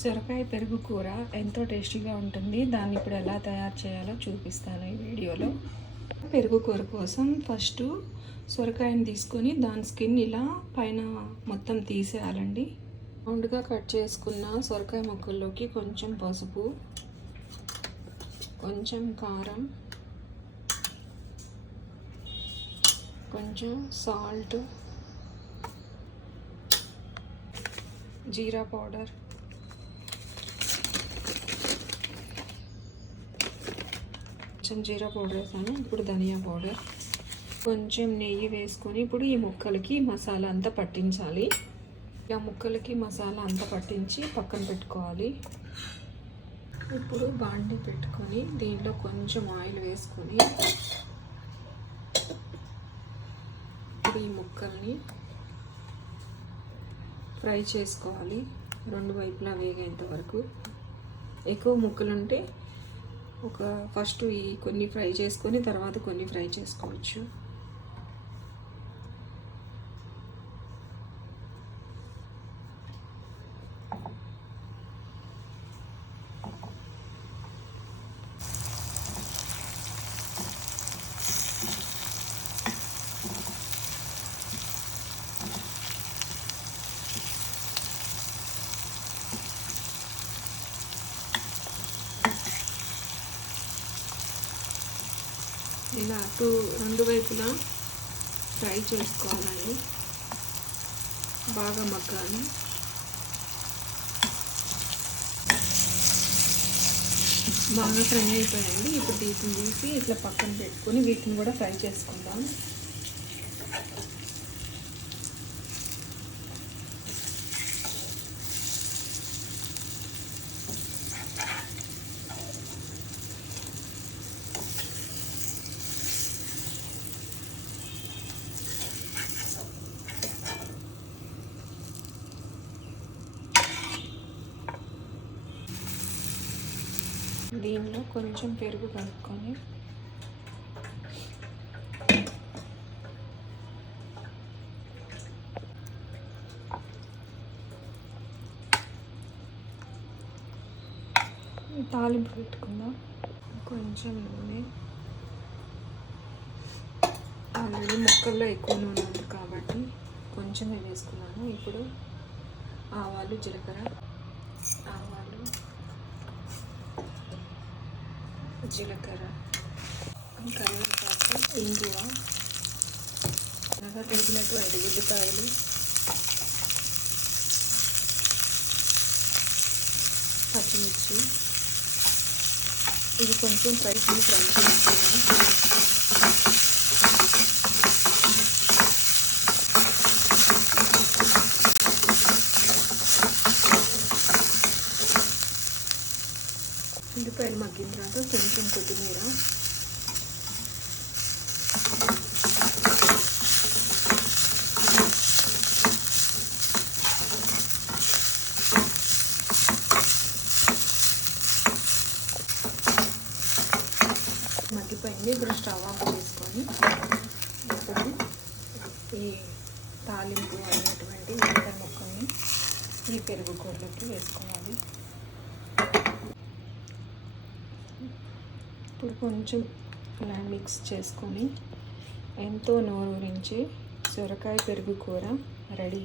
సొరకాయ పెరుగు కూర ఎంతో టేస్టీగా ఉంటుంది. దాన్ని ఇప్పుడు ఎలా తయారు చేయాలో చూపిస్తాను ఈ వీడియోలో. పెరుగు కూర కోసం ఫస్ట్ సొరకాయని తీసుకొని దాని స్కిన్ ఇలా పైన మొత్తం తీసేయాలండి. రౌండ్గా కట్ చేసుకున్న సొరకాయ ముక్కల్లోకి కొంచెం పసుపు, కొంచెం కారం, కొంచెం సాల్ట్, జీరా పౌడర్, కొంచెం జీరా పౌడర్ వేసాను. ఇప్పుడు ధనియా పౌడర్, కొంచెం నెయ్యి వేసుకొని ఇప్పుడు ఈ ముక్కలకి మసాలా అంతా పట్టించాలి. ఆ ముక్కలకి మసాలా అంతా పట్టించి పక్కన పెట్టుకోవాలి. ఇప్పుడు బాండి పెట్టుకొని దీంట్లో కొంచెం ఆయిల్ వేసుకొని ఇప్పుడు ఈ ముక్కల్ని ఫ్రై చేసుకోవాలి. రెండు వైపులా వేగేంత వరకు. ఎక్కువ ముక్కలు ఉంటే ఫస్ట్ ఈ కొన్ని ఫ్రై చేసుకొని తర్వాత కొన్ని ఫ్రై చేసుకోవచ్చు. ఇలా రెండు వైపులా ఫ్రై చేసుకోవాలండి. బాగా మగ్గాలి. బాగా ఫ్రై అయిపోయాయండి. ఇప్పుడు వీటిని తీసి ఇట్లా పక్కన పెట్టుకొని వీటిని కూడా ఫ్రై చేసుకుందాం. దీనిలో కొంచెం పెరుగు కలుపుకొని తాలింపు పెట్టుకుందాం. కొంచెం నూనె, ఆల్రెడీ ముక్కల్లో ఎక్కువ నూనె ఉంది కాబట్టి కొంచెమే వేసుకున్నాను. ఇప్పుడు ఆవాలు, జీలకర్ర, కరివేపాకు, ఇంగువ, బాగా తరిగినటువంటి ఉల్లిపాయలు, పచ్చిమిర్చి, ఇది కొంచెం ఫ్రై చేసుకున్నాను. ఉల్లిపాయలు మగ్గిన తర్వాత కొంచెం కొత్తిమీర, మగ్గిపోయింది. ఇప్పుడు స్టవ్ ఆఫ్ చేసుకొని ఇప్పుడు ఈ తాలింపు అయినటువంటి ఉల్లిపాయ ముక్కల్ని ఈ పెరుగు కూరలోకి వేసుకోవాలి. ఇప్పుడు కొంచెం ఇలా మిక్స్ చేసుకొని ఎంతో నోరూరించే సొరకాయ పెరుగు కూర రెడీ.